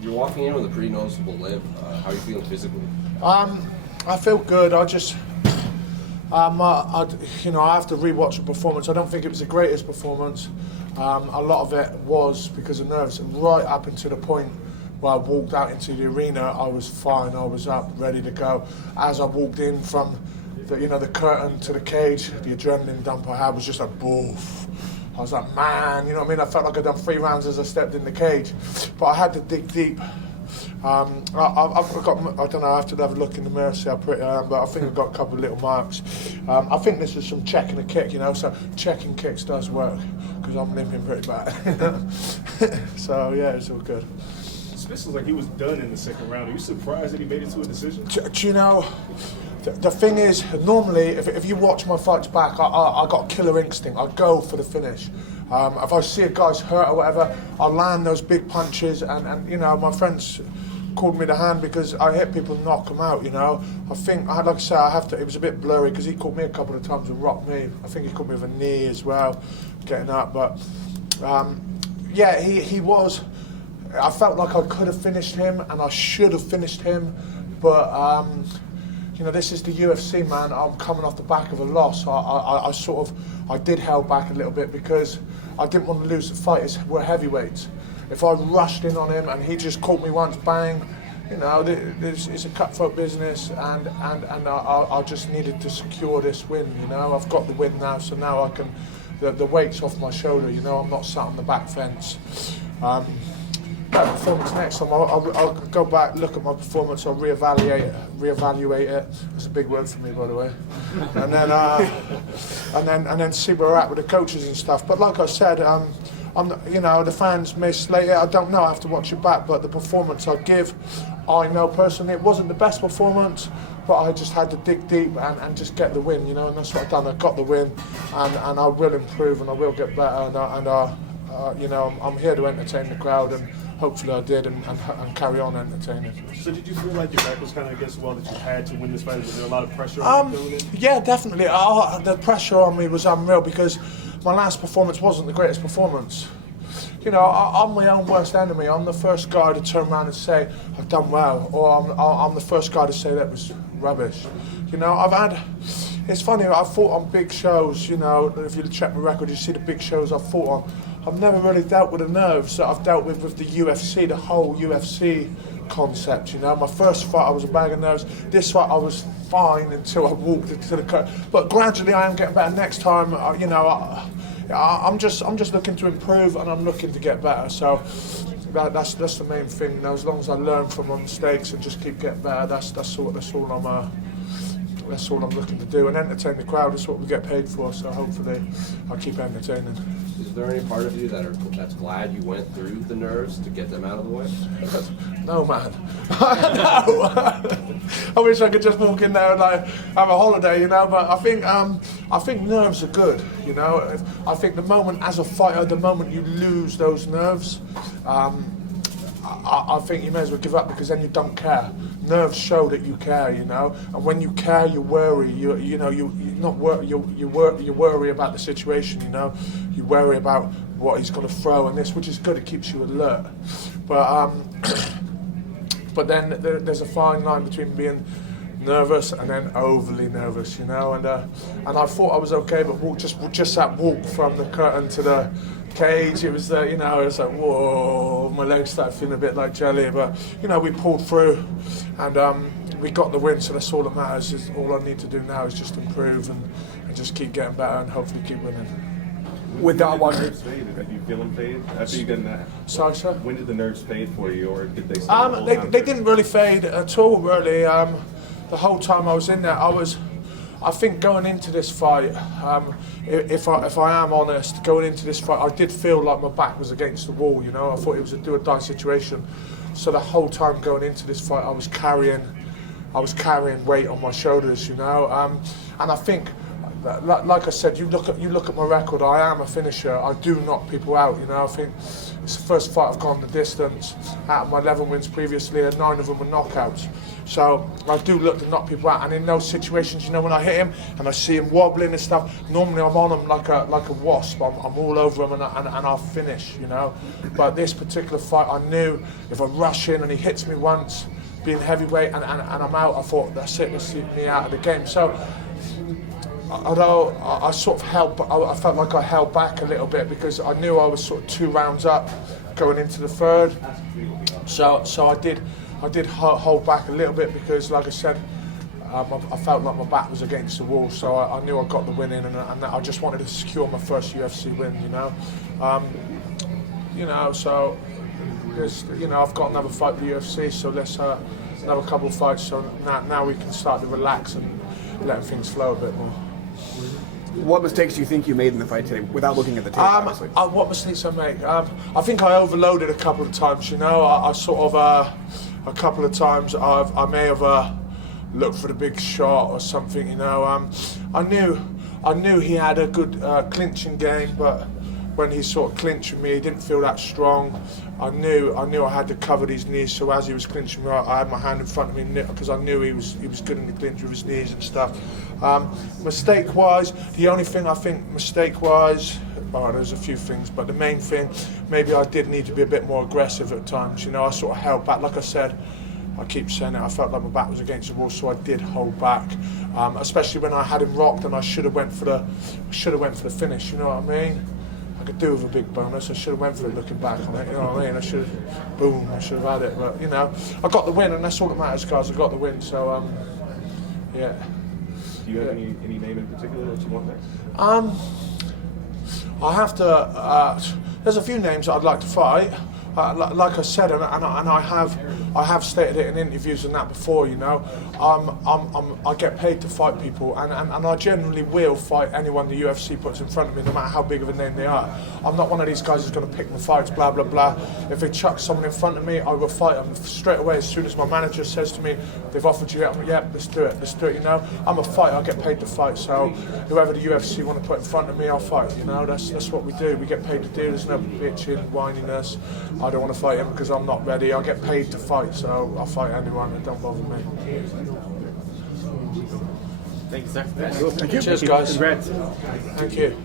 You're walking in with a pretty noticeable limp. How are you feeling physically? I feel good. I just, I have to rewatch the performance. I don't think it was the greatest performance. A lot of it was because of nerves. And right up until the point where I walked out into the arena, I was fine. I was up, ready to go. As I walked in from the curtain to the cage, the adrenaline dump I had was just like, boof. I was like, man, you know what I mean? I felt like I'd done 3 rounds as I stepped in the cage. But I had to dig deep. I've got, I don't know, I have to have a look in the mirror, see how pretty I am, but I think I've got a couple of little marks. I think this is some checking a kick, so checking kicks does work, because I'm limping pretty bad. So, yeah, it's all good. Smith was like he was done in the second round. Are you surprised that he made it to a decision? Do you know, the thing is, normally, if you watch my fights back, I got a killer instinct. I go for the finish. If I see a guy's hurt or whatever, I'll land those big punches, and my friends called me the hand because I hit people and knock them out, I think, like I say, it was a bit blurry because he caught me a couple of times and rocked me. I think he caught me with a knee as well, getting up, but he was, I felt like I could have finished him and I should have finished him, but this is the UFC, man. I'm coming off the back of a loss. I did held back a little bit because I didn't want to lose the fight. We're heavyweights. If I rushed in on him and he just caught me once, bang, it's a cutthroat business, and I just needed to secure this win. I've got the win now, so now I can. The weight's off my shoulder. I'm not sat on the back fence. Performance next time. I'll go back, look at my performance. I'll reevaluate it. That's a big word for me, by the way. And then see where we're at with the coaches and stuff. But like I said, the fans may slate it. I don't know. I have to watch it back. But the performance I give, I know personally it wasn't the best performance, but I just had to dig deep and just get the win. And that's what I've done. I got the win, and I will improve and I will get better. I'm here to entertain the crowd, and hopefully I did, and carry on entertaining. So did you feel like your back was kind of against the wall, that you had to win this fight? Was there a lot of pressure on you? Yeah, definitely. The pressure on me was unreal because my last performance wasn't the greatest performance. I'm my own worst enemy. I'm the first guy to turn around and say, I've done well, or I'm the first guy to say that was rubbish. It's funny, I've fought on big shows, if you check my record, you see the big shows I've fought on. I've never really dealt with the nerves that I've dealt with the UFC, the whole UFC concept, My first fight I was a bag of nerves. This fight I was fine until I walked into the curtain. But gradually I am getting better. Next time, I'm just looking to improve, and I'm looking to get better. So that's the main thing. As long as I learn from my mistakes and just keep getting better, that's all I'm looking to do, and entertain the crowd is what we get paid for. So hopefully, I'll keep entertaining. Is there any part of you that's glad you went through the nerves to get them out of the way? No, man. No. I wish I could just walk in there and have a holiday, But I think nerves are good, I think the moment, as a fighter, the moment you lose those nerves, I think you may as well give up, because then you don't care. Nerves show that you care, and when you care, you worry. You worry about the situation, You worry about what he's going to throw, and which is good. It keeps you alert. But then there's a fine line between being nervous and then overly nervous, And I thought I was okay, but just that walk from the curtain to the cage, it was it's like, whoa, my legs started feeling a bit like jelly, but we pulled through, and we got the win, so that's all that matters. All I need to do now is just improve and just keep getting better and hopefully keep winning. With that one, nerves fade? Did you feel them fade after you got that? Sorry, sir? When did the nerves fade for you, or did they still they didn't really fade at all, really. The whole time I was in there, I think going into this fight, if I am honest, going into this fight, I did feel like my back was against the wall, I thought it was a do or die situation. So the whole time going into this fight, I was carrying weight on my shoulders, And I think like I said, you look at my record. I am a finisher. I do knock people out. You know, I think it's the first fight I've gone the distance. Out of my 11 wins previously, and 9 of them were knockouts. So I do look to knock people out. And in those situations, you know, when I hit him and I see him wobbling and stuff, normally I'm on him like a wasp. I'm all over him and I'll finish. You know, but this particular fight, I knew if I rush in and he hits me once, being heavyweight and I'm out, I thought that's it. Let's keep me out of the game. So. Although I sort of I felt like I held back a little bit because I knew I was sort of 2 rounds up going into the third. So I did hold back a little bit because, like I said, I felt like my back was against the wall. So I knew I got the win in, and I just wanted to secure my first UFC win. You know, so there's, you know, I've got another fight with the UFC. So let's another couple of fights. So now we can start to relax and letting things flow a bit more. What mistakes do you think you made in the fight today, without looking at the tape, obviously? What mistakes I made? I think I overloaded a couple of times. You know, I sort of a couple of times I may have looked for the big shot or something. You know, I knew he had a good clinching game, but when he sort of clinched with me, he didn't feel that strong. I knew I had to cover these knees, so as he was clinching me, I had my hand in front of me because I knew he was good in the clinch with his knees and stuff. Mistake-wise, the only thing I think mistake-wise, there's a few things, but the main thing, maybe I did need to be a bit more aggressive at times. You know, I sort of held back. Like I said, I keep saying it, I felt like my back was against the wall, so I did hold back. Especially when I had him rocked and I should have went for the finish. You know what I mean? I could do with a big bonus. I should have went for it looking back on it. You know what I mean? I should have had it. But you know, I got the win, and that's all that matters, guys. I got the win. So yeah. Do you have any name in particular that you want next? I have to. There's a few names that I'd like to fight. Like I said, and I have stated it in interviews and that before. You know, I get paid to fight people, and I generally will fight anyone the UFC puts in front of me, no matter how big of a name they are. I'm not one of these guys who's going to pick my fights, blah blah blah. If they chuck someone in front of me, I will fight them straight away as soon as my manager says to me, they've offered you, yeah, let's do it. You know, I'm a fighter. I get paid to fight. So whoever the UFC want to put in front of me, I'll fight. You know, that's what we do. We get paid to do. There's no bitching, whininess. I don't want to fight him because I'm not ready. I get paid to fight, so I'll fight anyone. It don't bother me. Thank you, sir. Thank you. Cheers, guys. Congrats. Thank you.